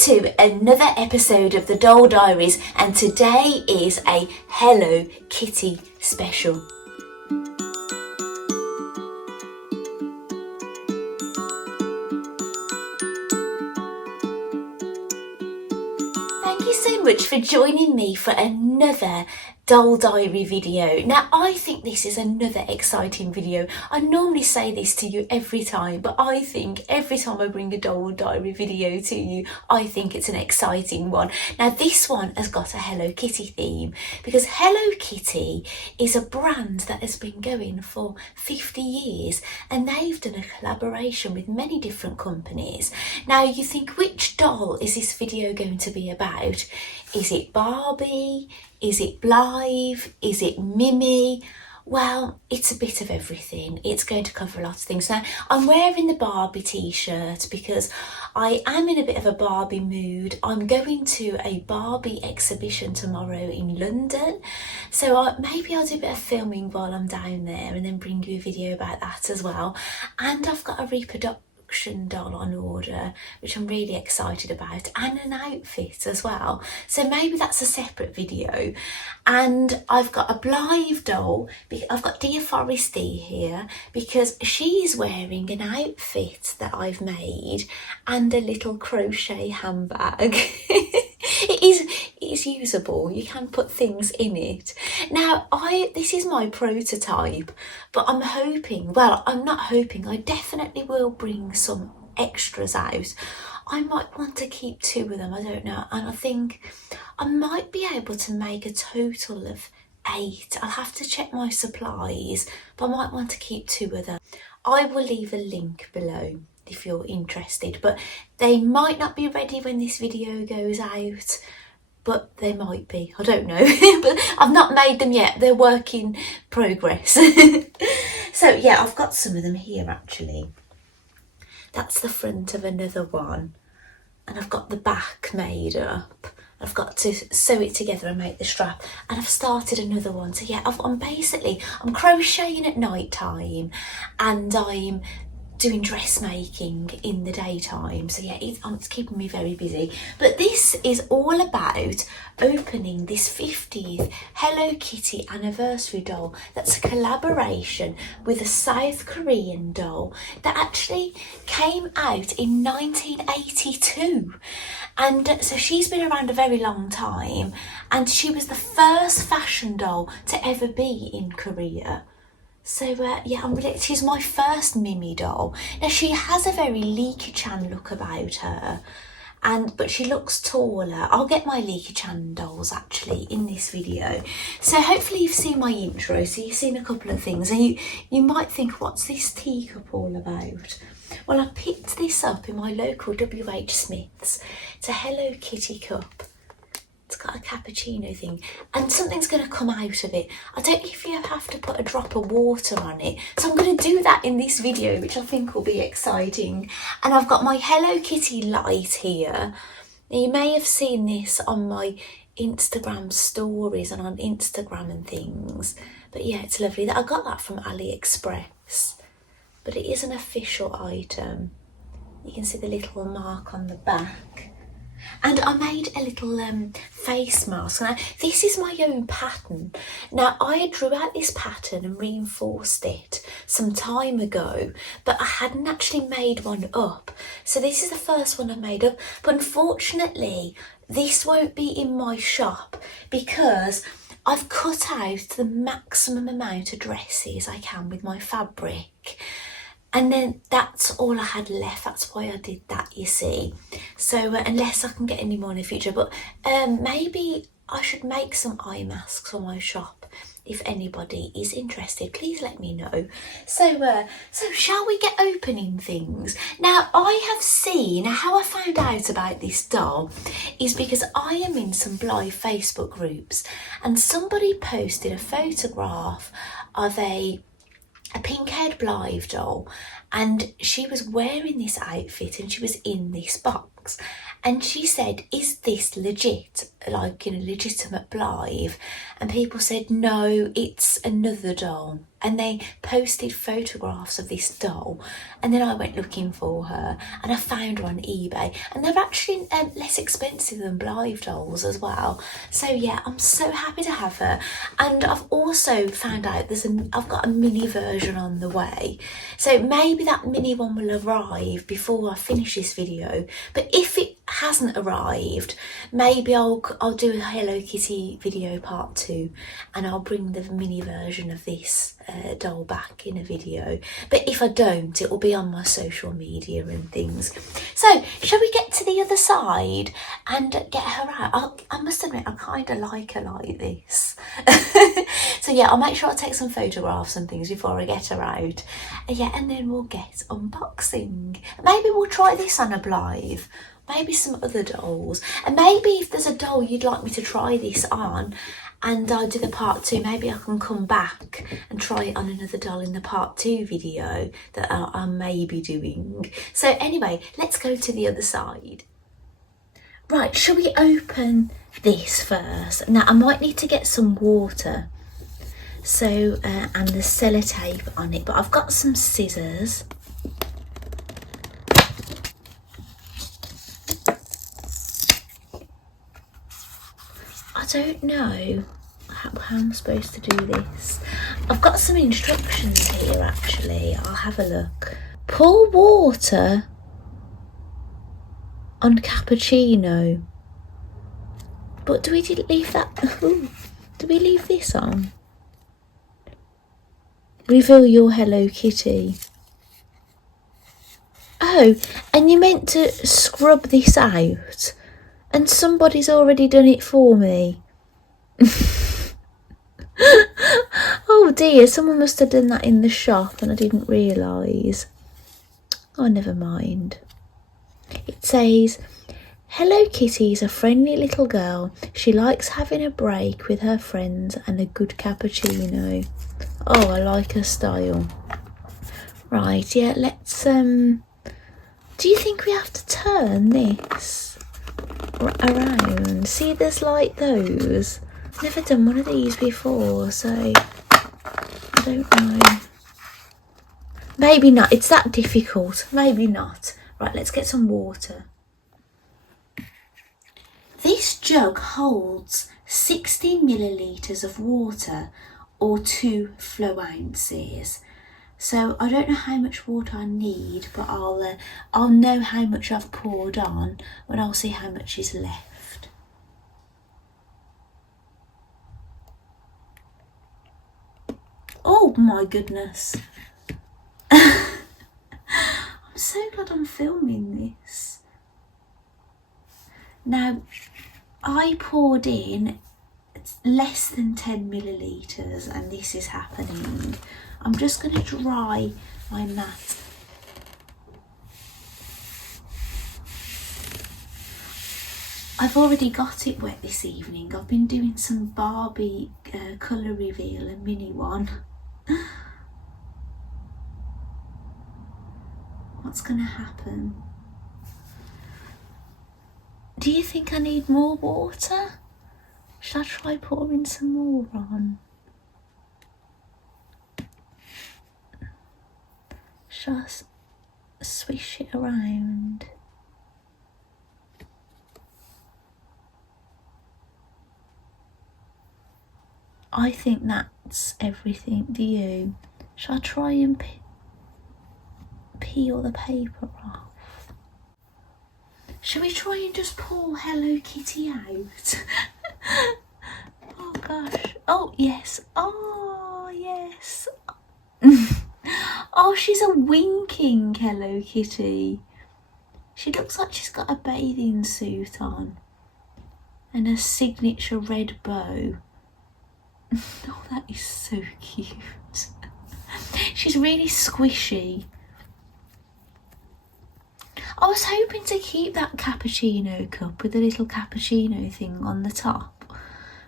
to another episode of the Doll Diaries, and today is a Hello Kitty special. Thank you so much for joining me for another Doll Diary video. Now, I think this is another exciting video. I normally say this to you every time, but I think every time I bring a Doll Diary video to you, I think it's an exciting one. Now, this one has got a Hello Kitty theme because Hello Kitty is a brand that has been going for 50 years and they've done a collaboration with many different companies. Now, you think, which doll is this video going to be about? Is it Barbie? Is it Blythe? Is it Mimi? Well, it's a bit of everything. It's going to cover a lot of things. Now, I'm wearing the Barbie t-shirt because I am in a bit of a Barbie mood. I'm going to a Barbie exhibition tomorrow in London. So maybe I'll do a bit of filming while I'm down there and then bring you a video about that as well. And I've got a reproduction doll on order, which I'm really excited about, and an outfit as well, so maybe that's a separate video. And I've got a Blythe doll. I've got Dear Foresty here because she's wearing an outfit that I've made and a little crochet handbag. It's usable, you can put things in it. Now, this is my prototype, but I'm hoping, well, I'm not hoping, I definitely will bring some extras out. I might want to keep 2 of them, I don't know, and I think I might be able to make a total of 8. I'll have to check my supplies, but I might want to keep 2 of them. I will leave a link below if you're interested, but they might not be ready when this video goes out, but they might be, I don't know. But I've not made them yet, they're work in progress. So yeah, I've got some of them here actually. That's the front of another one, and I've got the back made up. I've got to sew it together and make the strap, and I've started another one. So yeah, I'm crocheting at night time and I'm doing dressmaking in the daytime. So yeah, it's keeping me very busy. But this is all about opening this 50th Hello Kitty anniversary doll that's a collaboration with a South Korean doll that actually came out in 1982. And so she's been around a very long time, and she was the first fashion doll to ever be in Korea. So yeah, she's my first Mimi doll. Now, she has a very Licca Chan look about her, but she looks taller. I'll get my Licca Chan dolls actually in this video. So hopefully you've seen my intro, so you've seen a couple of things, and you might think, what's this teacup all about? Well, I picked this up in my local WH Smith's. It's a Hello Kitty cup. It's got a cappuccino thing, and something's going to come out of it. I don't know if you have to put a drop of water on it, so I'm going to do that in this video, which I think will be exciting. And I've got my Hello Kitty light here. Now, you may have seen this on my Instagram stories and on Instagram and things, but yeah, it's lovely. I got that from AliExpress, but it is an official item. You can see the little mark on the back. And I made a little face mask. Now, this is my own pattern. Now, I drew out this pattern and reinforced it some time ago, but I hadn't actually made one up. So this is the first one I made up. But unfortunately, this won't be in my shop because I've cut out the maximum amount of dresses I can with my fabric. And then that's all I had left. That's why I did that, you see. So unless I can get any more in the future, but maybe I should make some eye masks for my shop. If anybody is interested, please let me know. So shall we get opening things? Now, I have seen, how I found out about this doll is because I am in some Blythe Facebook groups, and somebody posted a photograph of a pink-haired Blythe doll, and she was wearing this outfit and she was in this box, and she said, is this legit, like, you know, legitimate Blythe? And people said, no, it's another doll. And they posted photographs of this doll, and then I went looking for her and I found her on eBay, and they're actually less expensive than Blythe dolls as well. So yeah, I'm so happy to have her. And I've also found out I've got a mini version on the way, so maybe that mini one will arrive before I finish this video. But if it hasn't arrived, maybe I'll do a Hello Kitty video part 2, and I'll bring the mini version of this doll back in a video. But if I don't, it will be on my social media and things. So shall we get to the other side and get her out? I must admit, I kind of like her like this. So yeah, I'll make sure I take some photographs and things before I get her out. Yeah, and then we'll get unboxing. Maybe we'll try this on a Blythe, maybe some other dolls, and maybe if there's a doll you'd like me to try this on and I'll do the part 2, maybe I can come back and try it on another doll in the part 2 video that I may be doing. So anyway, let's go to the other side. Right, shall we open this first? Now I might need to get some water, so and the sellotape on it, but I've got some scissors. I don't know how I'm supposed to do this. I've got some instructions here actually. I'll have a look. Pour water on cappuccino. But do we leave that? Do we leave this on? Reveal your Hello Kitty. Oh, and you meant to scrub this out, and somebody's already done it for me. Oh dear, someone must have done that in the shop and I didn't realise. Oh, never mind. It says, Hello Kitty is a friendly little girl. She likes having a break with her friends and a good cappuccino. Oh, I like her style. Right, yeah, let's do you think we have to turn this around? See, there's like those. Never done one of these before, so I don't know. Maybe not. It's that difficult. Maybe not. Right, let's get some water. This jug holds 60 millilitres of water, or 2 flow ounces. So I don't know how much water I need, but I'll know how much I've poured on when I'll see how much is left. Oh my goodness. I'm so glad I'm filming this. Now, I poured in less than 10 millilitres and this is happening. I'm just going to dry my mat. I've already got it wet this evening. I've been doing some Barbie colour reveal, a mini one. What's going to happen? Do you think I need more water? Should I try pouring some more on? Should I swish it around? I think that's everything. Do you? Shall I try and peel the paper off? Shall we try and just pull Hello Kitty out? Oh gosh. Oh yes. Oh yes. Oh, she's a winking Hello Kitty. She looks like she's got a bathing suit on and a signature red bow. Oh, that is so cute. She's really squishy. I was hoping to keep that cappuccino cup with the little cappuccino thing on the top,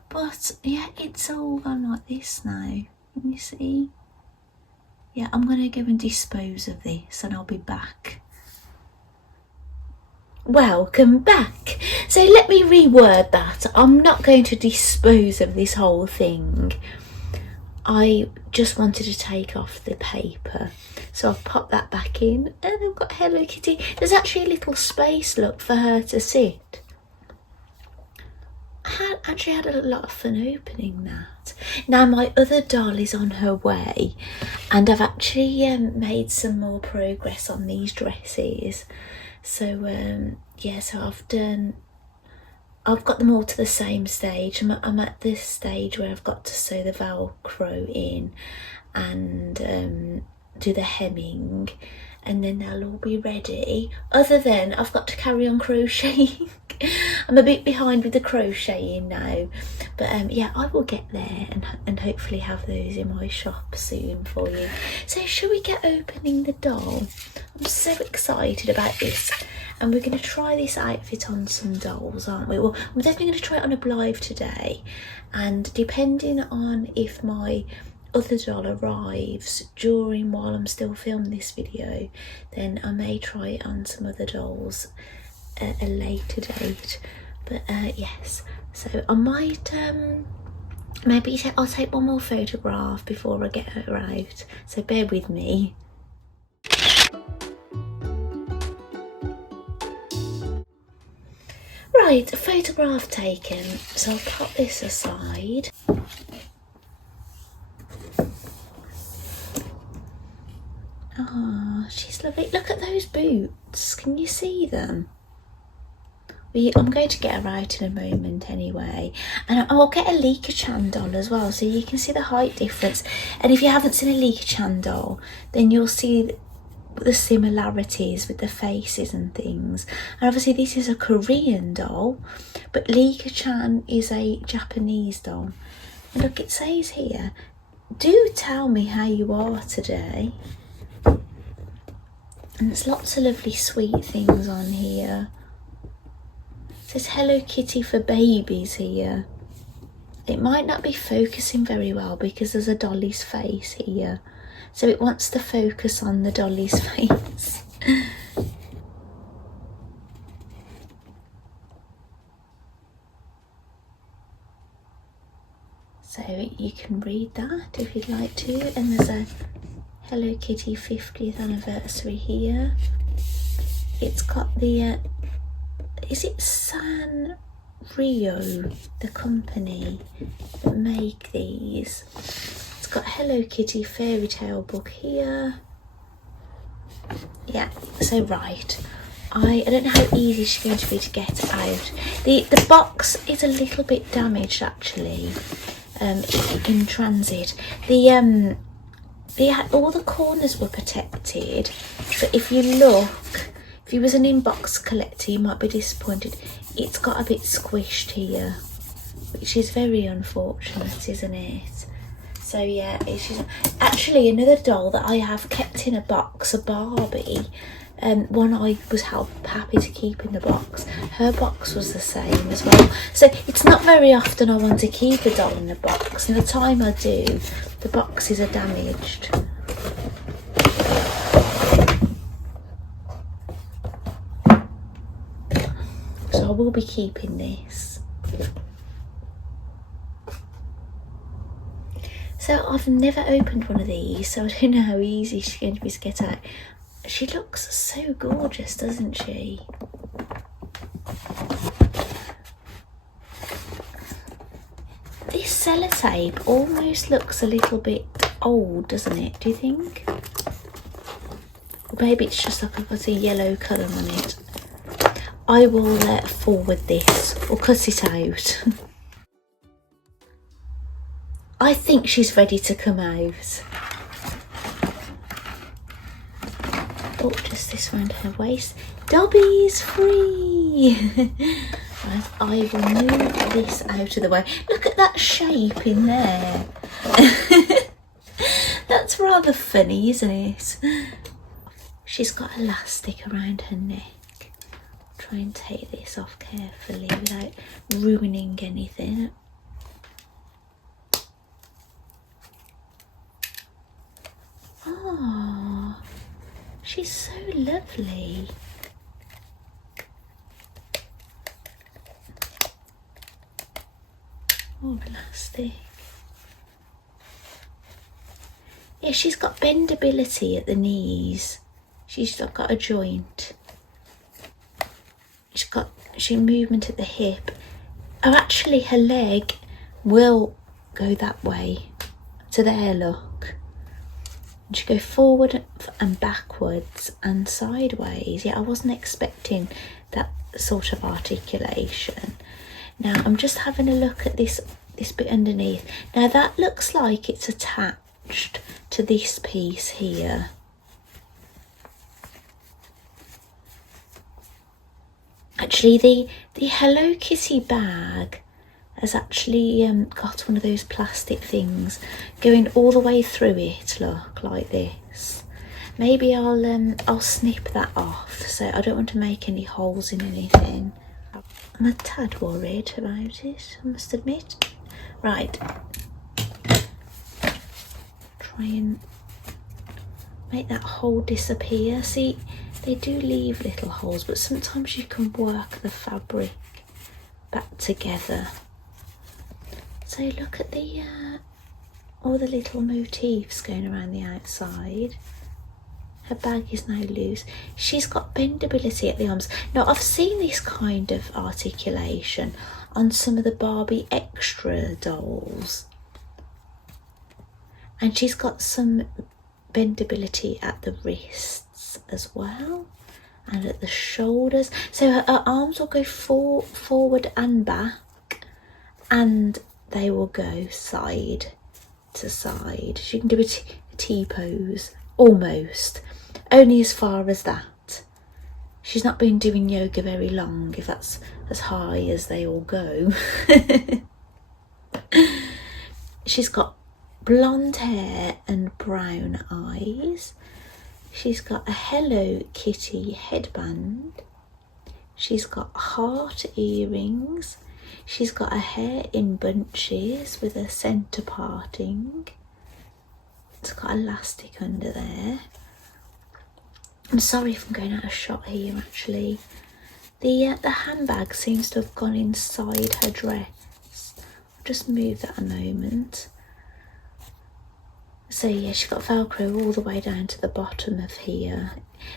but yeah, it's all gone like this now. Can you see? Yeah, I'm going to go and dispose of this and I'll be back. Welcome back. So let me reword that. I'm not going to dispose of this whole thing. I just wanted to take off the paper, so I've popped that back in, and I've got Hello Kitty. There's actually a little space, look, for her to sit. I actually had a lot of fun opening that. Now my other doll is on her way, and I've actually made some more progress on these dresses. So yeah, so I've got them all to the same stage. I'm at this stage where I've got to sew the Velcro in and do the hemming, and then they'll all be ready. Other than I've got to carry on crocheting. I'm a bit behind with the crocheting now, but yeah, I will get there and hopefully have those in my shop soon for you. So shall we get opening the doll? I'm so excited about this, and we're going to try this outfit on some dolls, aren't we? Well, I'm definitely going to try it on a Blythe today, and depending on if my other doll arrives while I'm still filming this video, then I may try it on some other dolls at a later date. But yes, so I might maybe I'll take one more photograph before I get her out, so bear with me. Right, a photograph taken, so I'll pop this aside. Oh, she's lovely. Look at those boots. Can you see them? I'm going to get her out in a moment anyway. And I'll get a Licca Chan doll as well, so you can see the height difference. And if you haven't seen a Licca Chan doll, then you'll see the similarities with the faces and things. And obviously this is a Korean doll, but Licca Chan is a Japanese doll. And look, it says here, do tell me how you are today. And there's lots of lovely sweet things on here. It says Hello Kitty for babies here. It might not be focusing very well because there's a dolly's face here, so it wants to focus on the dolly's face. So you can read that if you'd like to, and there's a Hello Kitty 50th anniversary here. It's got the is it Sanrio, the company that make these? It's got Hello Kitty fairy tale book here. Yeah, so right, I don't know how easy she's going to be to get out. The box is a little bit damaged actually, in transit. All the corners were protected, but if you look, if you was an inbox collector, you might be disappointed. It's got a bit squished here, which is very unfortunate, isn't it? So yeah, it's just, actually another doll that I have kept in a box, a Barbie, one I was happy to keep in the box. Her box was the same as well. So it's not very often I want to keep a doll in a box, and the time I do, the boxes are damaged. So I will be keeping this. So I've never opened one of these, so I don't know how easy she's going to be to get out. She looks so gorgeous, doesn't she? This sellotape almost looks a little bit old, doesn't it? Do you think? Or maybe it's just like I've got a yellow colour on it. I will forward this or cut it out. I think she's ready to come out. Oh, just this round her waist. Dobby's free. Right, I will move this out of the way. Look at that shape in there. That's rather funny, isn't it? She's got elastic around her neck. Try and take this off carefully without ruining anything. Oh, she's so lovely. More elastic. Yeah, she's got bendability at the knees. She's got a joint. She's movement at the hip. Oh, actually her leg will go that way to there, look. And she go forward and backwards and sideways. Yeah, I wasn't expecting that sort of articulation. Now I'm just having a look at this bit underneath. Now that looks like it's attached to this piece here. Actually, the Hello Kitty bag has actually got one of those plastic things going all the way through it, look, like this. Maybe I'll snip that off, so I don't want to make any holes in anything. I'm a tad worried about it, I must admit. Right. Try and make that hole disappear. See, they do leave little holes, but sometimes you can work the fabric back together. So look at the all the little motifs going around the outside. Her bag is now loose. She's got bendability at the arms. Now I've seen this kind of articulation on some of the Barbie extra dolls. And she's got some bendability at the wrists as well, and at the shoulders. So her arms will go forward and back, and they will go side to side. She can do a T-pose, almost, only as far as that. She's not been doing yoga very long, if that's as high as they all go. She's got blonde hair and brown eyes. She's got a Hello Kitty headband. She's got heart earrings. She's got her hair in bunches with a centre parting. It's got elastic under there. I'm sorry if I'm going out of shot here, actually. The handbag seems to have gone inside her dress. I'll just move that a moment. So yeah, she's got Velcro all the way down to the bottom of here.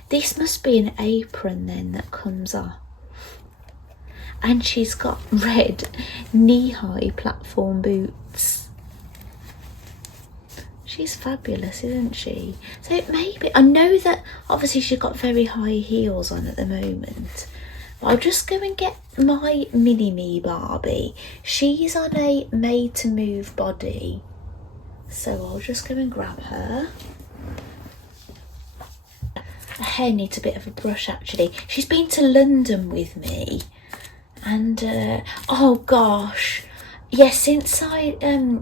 This must be an apron then that comes off. And she's got red knee-high platform boots. She's fabulous, isn't she? So maybe, I know that obviously she's got very high heels on at the moment. But I'll just go and get my mini-me Barbie. She's on a made-to-move body. So I'll just go and grab her. Her hair needs a bit of a brush, actually. She's been to London with me. And, oh gosh. Yes, since I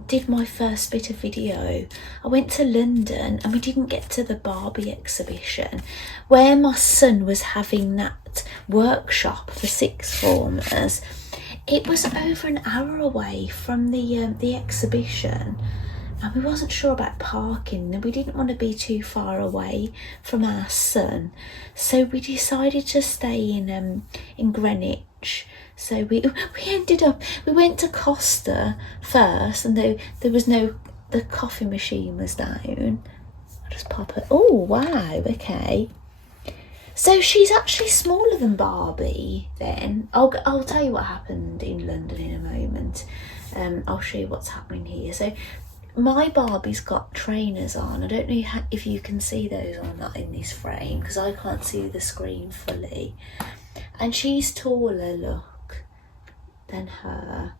did my first bit of video, I went to London and we didn't get to the Barbie exhibition, where my son was having that workshop for sixth formers. It was over an hour away from the exhibition. And we wasn't sure about parking, and we didn't want to be too far away from our son, so we decided to stay in Greenwich. So we went to Costa first, and there was the coffee machine was down. I'll just pop it. Oh wow, okay. So she's actually smaller than Barbie then. I'll tell you what happened in London in a moment. I'll show you what's happening here. So my Barbie's got trainers on. I don't know if you can see those or not in this frame, because I can't see the screen fully. And she's taller, look, than her.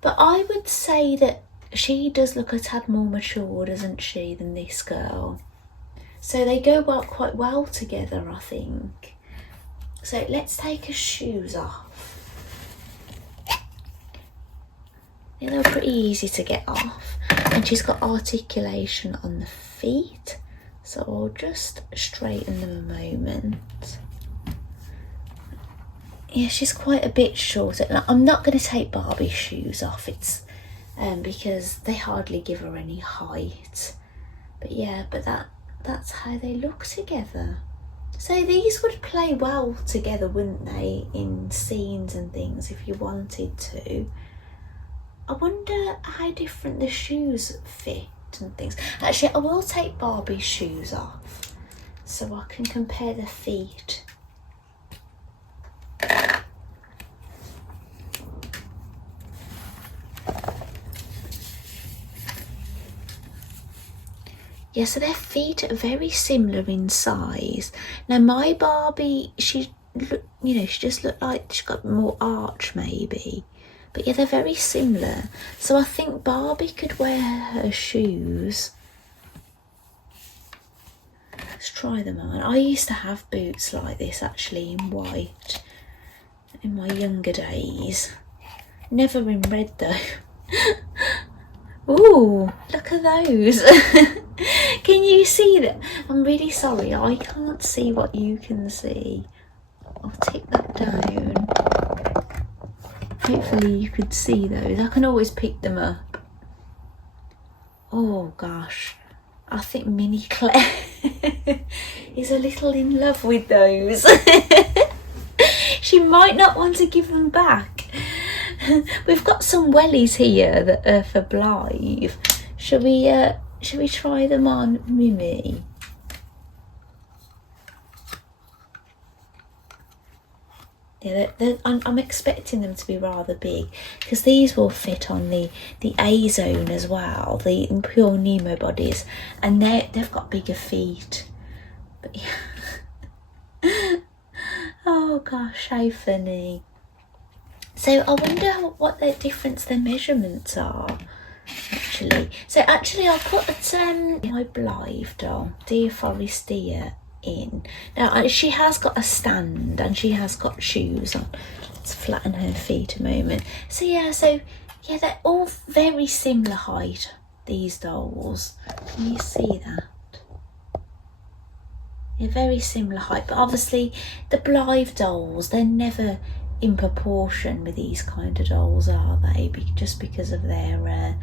But I would say that she does look a tad more mature, doesn't she, than this girl. So they go quite well together, I think. So let's take her shoes off. Yeah, they're pretty easy to get off. And she's got articulation on the feet. So I'll just straighten them a moment. Yeah, she's quite a bit shorter. I'm not going to take Barbie's shoes off. It's because they hardly give her any height. But yeah, that's how they look together. So these would play well together, wouldn't they, in scenes and things if you wanted to. I wonder how different the shoes fit and things. Actually, I will take Barbie's shoes off so I can compare the feet. Yeah, so their feet are very similar in size. Now my Barbie, she just looked like she got more arch maybe. But yeah, they're very similar. So I think Barbie could wear her shoes. Let's try them on. I used to have boots like this actually in white in my younger days. Never in red though. Ooh, look at those. Can you see that? I'm really sorry, I can't see what you can see. I'll take that down. Hopefully you could see those. I can always pick them up. Oh gosh, I think Mini Claire is a little in love with those. She might not want to give them back. We've got some wellies here that are for Blythe. Shall we try them on Mimi? Yeah, I'm expecting them to be rather big because these will fit on the A zone as well, the pure Nemo bodies, and they've got bigger feet. But yeah. Oh gosh, how funny. So I wonder what the difference their measurements are actually. So actually I put my Blythe doll, Dear Forestier, in. Now she has got a stand and she has got shoes on. Let's flatten her feet a moment. So yeah, they're all very similar height, these dolls. Can you see that? Yeah, very similar height, but obviously the Blythe dolls, they're never in proportion with these kind of dolls, are they? Just because of their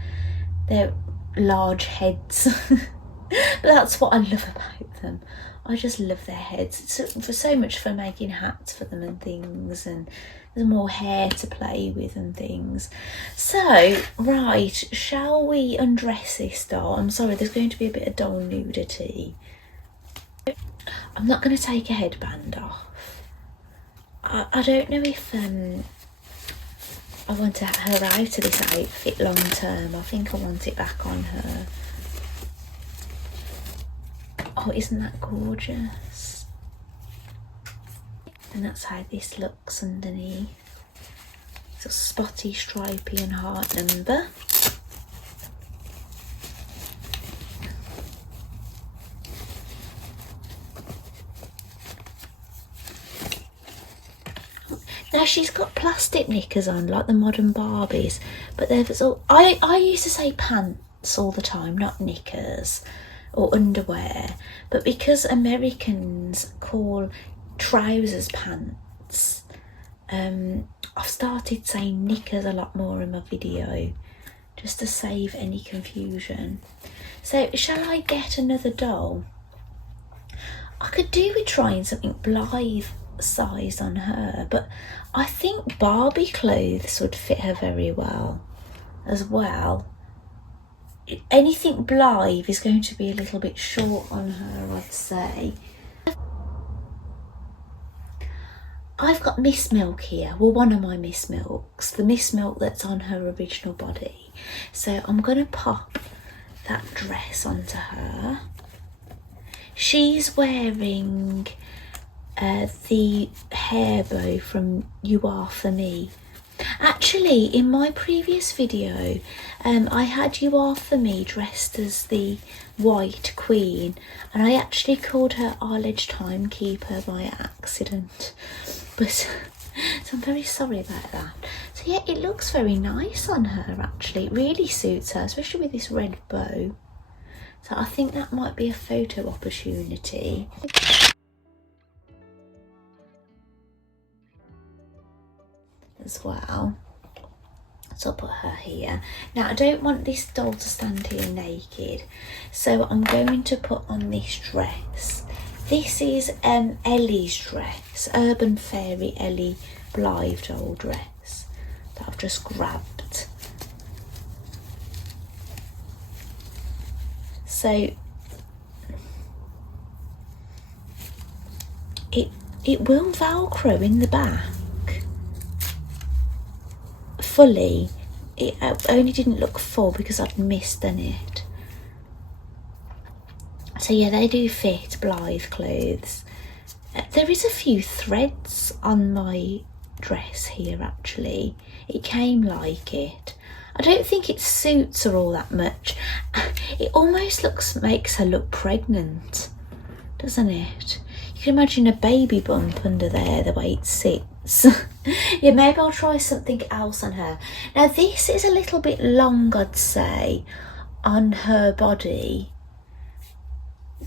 large heads. But that's what I love about them. I just love their heads. It's for so much fun making hats for them and things, and there's more hair to play with and things. So, right, shall we undress this doll? I'm sorry, there's going to be a bit of doll nudity. I'm not going to take a headband off. I don't know if I want her out of this outfit long term. I think I want it back on her. Oh, isn't that gorgeous? And that's how this looks underneath. It's a spotty, stripy and heart number. Now she's got plastic knickers on like the modern Barbies, but there's all I used to say pants all the time, not knickers or underwear, but because Americans call trousers pants, I've started saying knickers a lot more in my video just to save any confusion. So shall I get another doll? I could do with trying something Blythe size on her, but I think Barbie clothes would fit her very well as well. Anything Blythe is going to be a little bit short on her, I'd say. I've got Miss Milk here, well, one of my Miss Milks, the Miss Milk that's on her original body. So I'm going to pop that dress onto her. She's wearing the hair bow from You Are For Me. Actually, in my previous video, I had You Are For Me dressed as the White Queen, and I actually called her Arledge Timekeeper by accident. But so I'm very sorry about that. So yeah, it looks very nice on her actually. It really suits her, especially with this red bow. So I think that might be a photo opportunity. As well. So I'll put her here. Now I don't want this doll to stand here naked, so I'm going to put on this dress. This is Ellie's dress, Urban Fairy Ellie Blythe doll dress that I've just grabbed. So it will Velcro in the back fully. It only didn't look full because I'd missed on it. So yeah, they do fit Blythe clothes. There is a few threads on my dress here actually. It came like it. I don't think it suits her all that much. It almost makes her look pregnant, doesn't it? You can imagine a baby bump under there, the way it sits. Yeah, maybe I'll try something else on her. Now this is a little bit long, I'd say, on her body.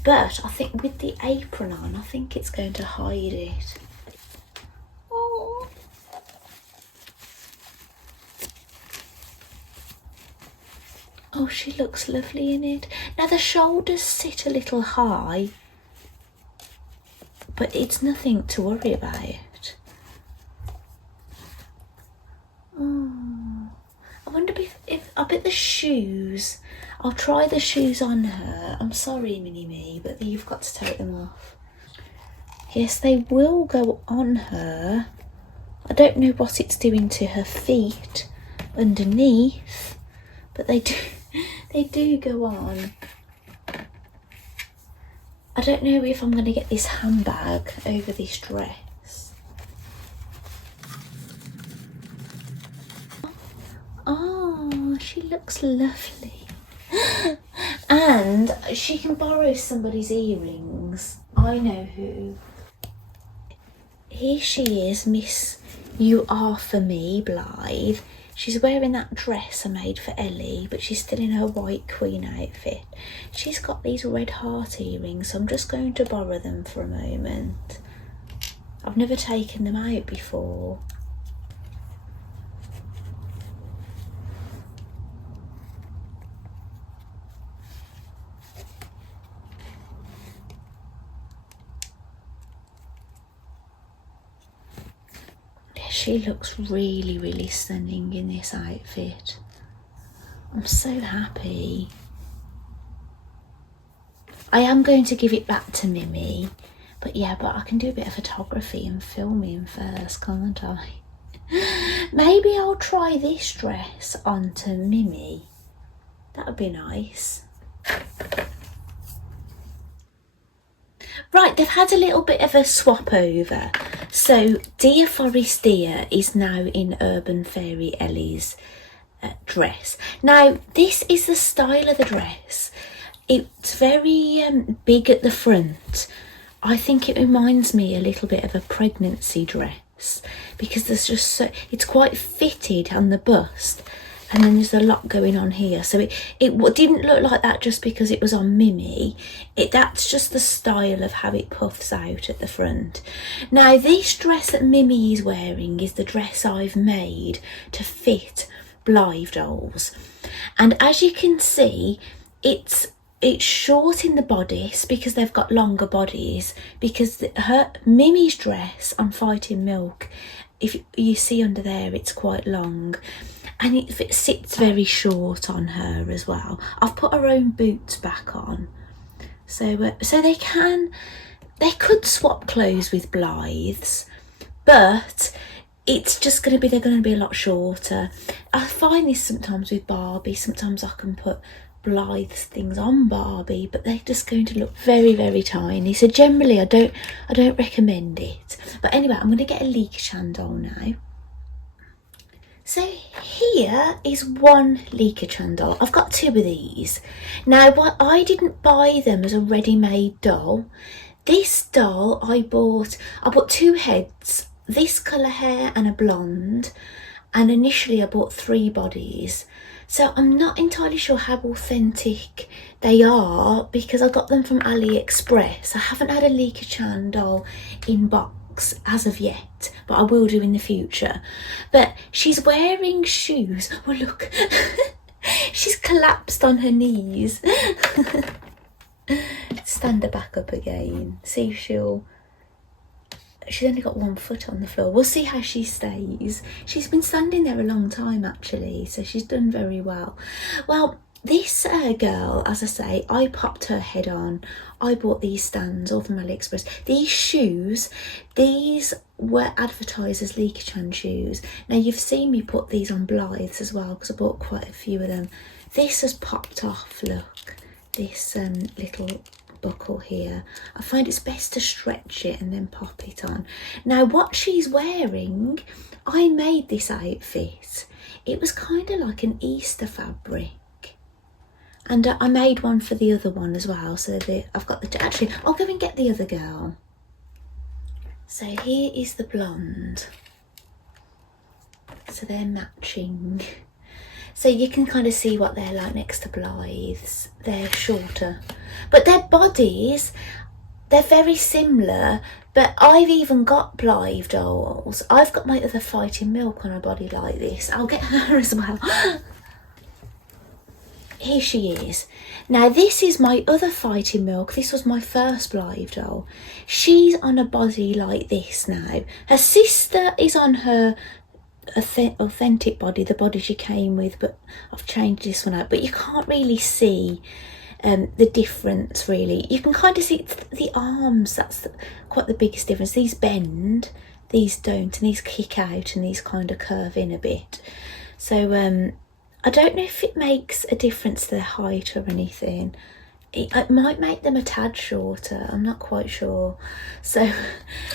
But I think with the apron on, I think it's going to hide it. Oh. Oh, she looks lovely in it. Now the shoulders sit a little high, but it's nothing to worry about. Oh, I wonder if I bet the shoes, I'll try the shoes on her. I'm sorry, Mini-Me, but you've got to take them off. Yes, they will go on her. I don't know what it's doing to her feet underneath, but they do go on. I don't know if I'm going to get this handbag over this dress. Oh, she looks lovely. And she can borrow somebody's earrings. I know who. Here she is, Miss You Are For Me, Blythe. She's wearing that dress I made for Ellie, but she's still in her white queen outfit. She's got these red heart earrings, so I'm just going to borrow them for a moment. I've never taken them out before. She looks really, really stunning in this outfit. I'm so happy. I am going to give it back to Mimi, but yeah, but I can do a bit of photography and filming first, can't I? Maybe I'll try this dress onto Mimi. That would be nice. Right, they've had a little bit of a swap over. So Dear Forest Dear is now in Urban Fairy Ellie's dress. Now this is the style of the dress. It's very big at the front. I think it reminds me a little bit of a pregnancy dress because there's just so, it's quite fitted on the bust, and then there's a lot going on here. So it didn't look like that just because it was on Mimi. That's just the style of how it puffs out at the front. Now this dress that Mimi is wearing is the dress I've made to fit Blythe dolls. And as you can see, it's short in the bodice because they've got longer bodies, because Mimi's dress on Fighting Milk, if you see under there, it's quite long. And it sits very short on her as well. I've put her own boots back on. So they could swap clothes with Blythe's, but it's just going to be, they're going to be a lot shorter. I find this sometimes with Barbie. Sometimes I can put Blythe's things on Barbie, but they're just going to look very, very tiny. So generally I don't recommend it. But anyway, I'm going to get a Licca Chan doll now. So here is one Licca Chan doll. I've got two of these. Now, I didn't buy them as a ready-made doll. This doll I bought two heads, this colour hair and a blonde, and initially I bought 3 bodies. So I'm not entirely sure how authentic they are because I got them from AliExpress. I haven't had a Licca Chan doll in box as of yet, but I will do in the future. But she's wearing shoes. Oh look, she's collapsed on her knees. Stand her back up again. See if she's only got 1 foot on the floor. We'll see how she stays. She's been standing there a long time actually, so she's done very well. Well, This girl, as I say, I popped her head on. I bought these stands all from AliExpress. These shoes, these were advertised as Licca Chan shoes. Now you've seen me put these on Blythes as well, because I bought quite a few of them. This has popped off, look, this little buckle here. I find it's best to stretch it and then pop it on. Now what she's wearing, I made this outfit. It was kind of like an Easter fabric. And I made one for the other one as well. So I've got the, actually, I'll go and get the other girl. So here is the blonde. So they're matching. So you can kind of see what they're like next to Blythe's. They're shorter. But their bodies, they're very similar. But I've even got Blythe dolls. I've got my other Fighting Milk on a body like this. I'll get her as well. Here she is. Now this is my other Fighting Milk. This was my first Blythe doll. She's on a body like this now. Her sister is on her authentic body, the body she came with, but I've changed this one out. But you can't really see the difference really. You can kind of see the arms, that's quite the biggest difference. These bend, these don't, and these kick out and these kind of curve in a bit. So I don't know if it makes a difference to their height or anything. It might make them a tad shorter, I'm not quite sure. So,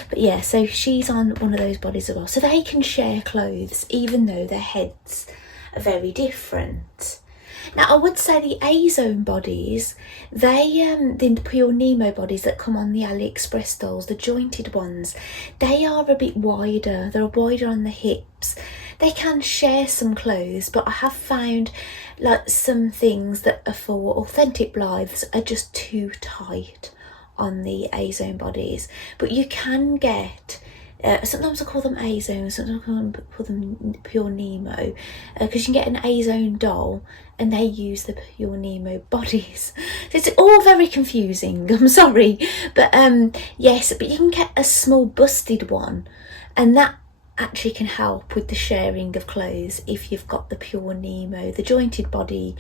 but yeah, so she's on one of those bodies as well. So they can share clothes even though their heads are very different. Now I would say the A-zone bodies, the Pure Nemo bodies that come on the AliExpress dolls, the jointed ones, they are a bit wider. They're wider on the hips. They can share some clothes, but I have found like some things that are for authentic Blythes are just too tight on the A-zone bodies. But you can get, sometimes I call them A-zone, sometimes I call them Pure Nemo, because you can get an A-zone doll and they use the Pure Nemo bodies. So it's all very confusing, I'm sorry. But yes, but you can get a small busted one, and that actually can help with the sharing of clothes if you've got the Pure Nemo. The jointed body,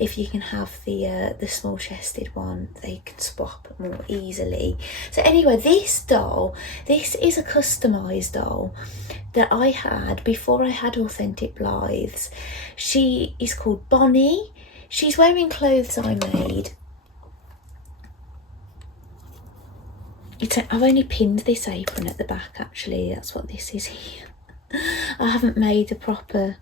if you can have the small chested one, they can swap more easily. So anyway, this doll, this is a customised doll that I had before I had authentic Blythes. She is called Bonnie. She's wearing clothes I made. I've only pinned this apron at the back actually, that's what this is here. I haven't made a proper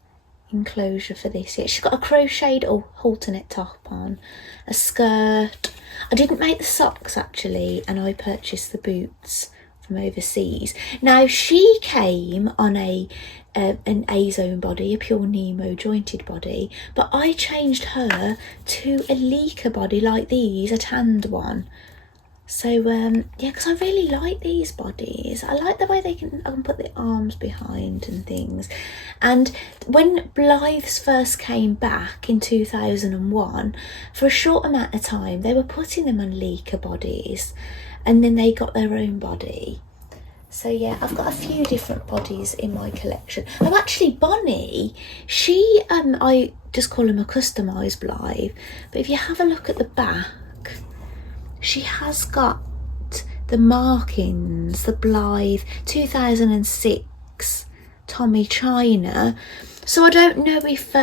enclosure for this yet. She's got a crocheted halter top on, a skirt. I didn't make the socks actually, and I purchased the boots from overseas. Now she came on an A-zone body, a Pure Nemo jointed body, but I changed her to a Licca body like these, a tanned one. So yeah, because I really like these bodies. I like the way I can put the arms behind and things. And when Blythes first came back in 2001, for a short amount of time, they were putting them on Licca bodies, and then they got their own body. So yeah, I've got a few different bodies in my collection. Oh, actually, Bonnie, she, I just call them a customised Blythe, but if you have a look at the back, she has got the markings, the Blythe 2006 Tommy China. So I don't know if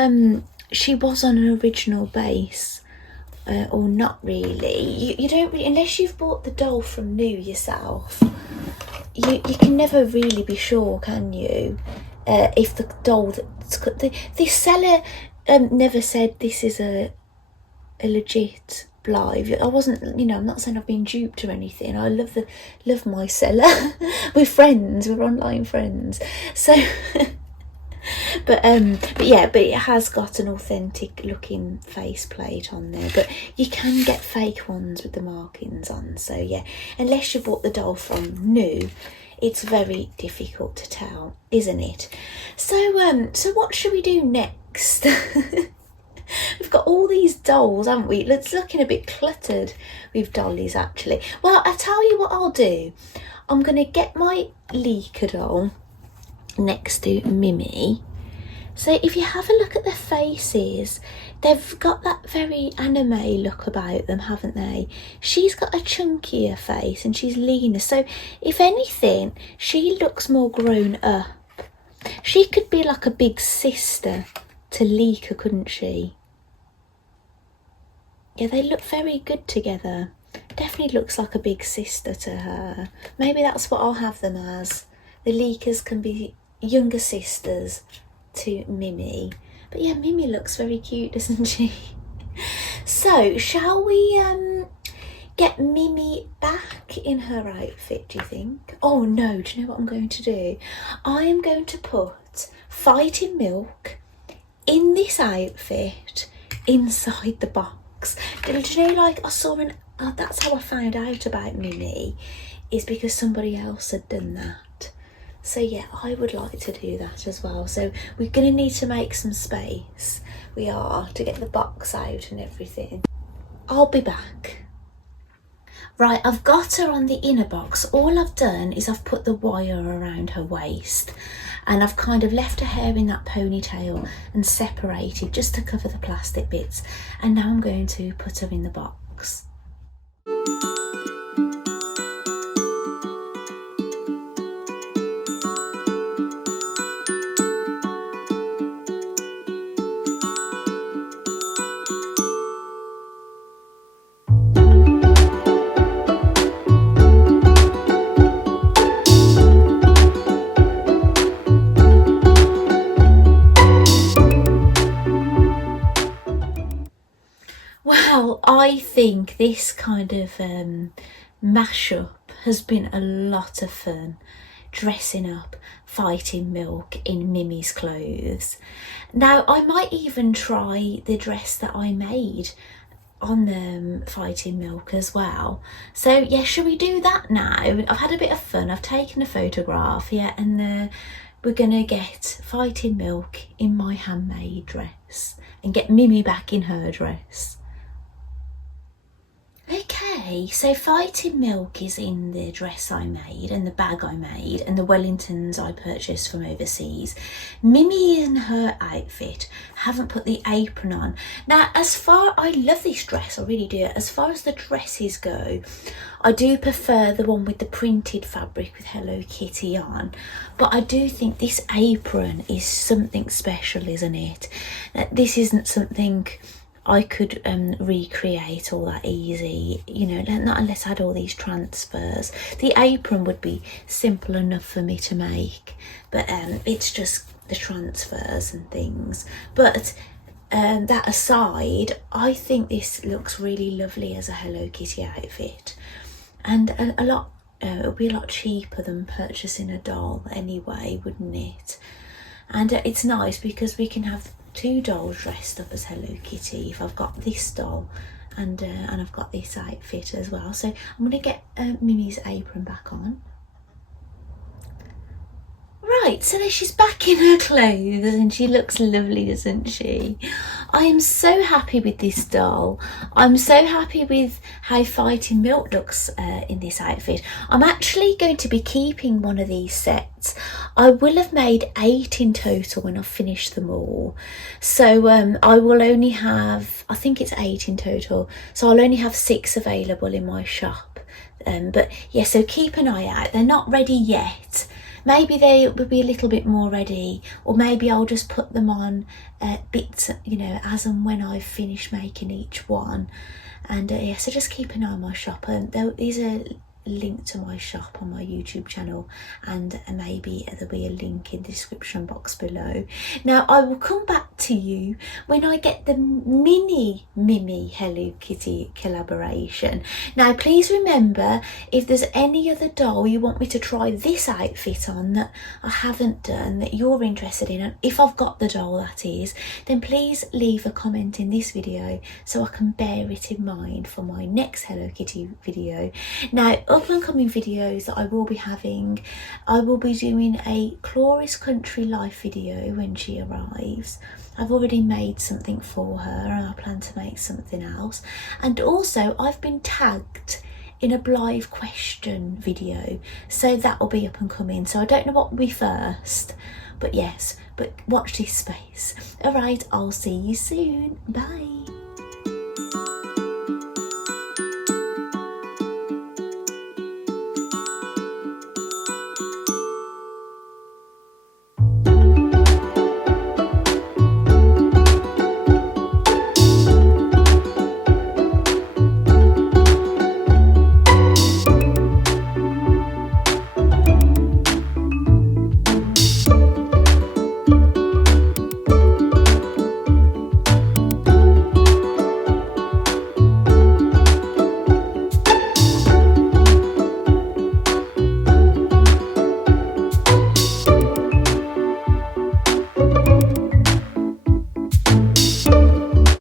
she was on an original base or not really. You don't really, unless you've bought the doll from new yourself, you can never really be sure, can you? If the doll that's got the seller never said this is a legit Blythe. I wasn't, you know, I'm not saying I've been duped or anything. I love my seller. We're friends, we're online friends. So but yeah, but it has got an authentic looking faceplate on there, but you can get fake ones with the markings on. So yeah, unless you bought the doll from new, it's very difficult to tell, isn't it? So so what should we do next? We've got all these dolls, haven't we? It's looking a bit cluttered with dollies, actually. Well, I'll tell you what I'll do. I'm going to get my Licca doll next to Mimi. So if you have a look at their faces, they've got that very anime look about them, haven't they? She's got a chunkier face and she's leaner. So if anything, she looks more grown up. She could be like a big sister to Licca, couldn't she? Yeah, they look very good together. Definitely looks like a big sister to her. Maybe that's what I'll have them as. The Liccas can be younger sisters to Mimi. But yeah, Mimi looks very cute, doesn't she? So shall we get Mimi back in her outfit, do you think? Oh no, do you know what I'm going to do? I am going to put Fighting Milk in this outfit inside the box. Do you know, like I saw that's how I found out about Mimi, is because somebody else had done that. So yeah, I would like to do that as well. So we're going to need to make some space. We are, to get the box out and everything. I'll be back. Right, I've got her on the inner box. All I've done is I've put the wire around her waist and I've kind of left her hair in that ponytail and separated just to cover the plastic bits. And now I'm going to put her in the box. Well, I think this kind of mashup has been a lot of fun, dressing up Fighting Milk in Mimi's clothes. Now, I might even try the dress that I made on the Fighting Milk as well. So yeah, shall we do that now? I've had a bit of fun. I've taken a photograph, yeah, and we're gonna get Fighting Milk in my handmade dress and get Mimi back in her dress. Okay, so Fighting Milk is in the dress I made and the bag I made and the Wellingtons I purchased from overseas. Mimi in her outfit, haven't put the apron on. Now, I love this dress, I really do. As far as the dresses go, I do prefer the one with the printed fabric with Hello Kitty on. But I do think this apron is something special, isn't it? This isn't something I could recreate all that easy, you know, not unless I had all these transfers. The apron would be simple enough for me to make, but it's just the transfers and things. But that aside, I think this looks really lovely as a Hello Kitty outfit, and it'll be a lot cheaper than purchasing a doll anyway, wouldn't it? And it's nice because we can have two dolls dressed up as Hello Kitty if I've got this doll and I've got this outfit as well. So I'm going to get Mimi's apron back on. Right, so there she's back in her clothes and she looks lovely, doesn't she? I am so happy with this doll. I'm so happy with how Fighting Milk looks in this outfit. I'm actually going to be keeping one of these sets. I will have made 8 in total when I've finished them all. So I will only have, I think it's 8 in total. So I'll only have 6 available in my shop. But yeah, so keep an eye out. They're not ready yet. Maybe they will be a little bit more ready, or maybe I'll just put them on bits, you know, as and when I've finished making each one. And yeah, so just keep an eye on my shop. There is a link to my shop on my YouTube channel, and maybe there'll be a link in the description box below. Now I will come back to you when I get the mini Mimi Hello Kitty collaboration. Now please remember, if there's any other doll you want me to try this outfit on that I haven't done, that you're interested in, and if I've got the doll that is, then please leave a comment in this video so I can bear it in mind for my next Hello Kitty video. Now, up and coming videos that I will be having, I will be doing a Chloris Country Life video when she arrives. I've already made something for her and I plan to make something else. And also I've been tagged in a Blythe question video, so that will be up and coming. So I don't know what will be first, but yes, but watch this space. All right, I'll see you soon. Bye.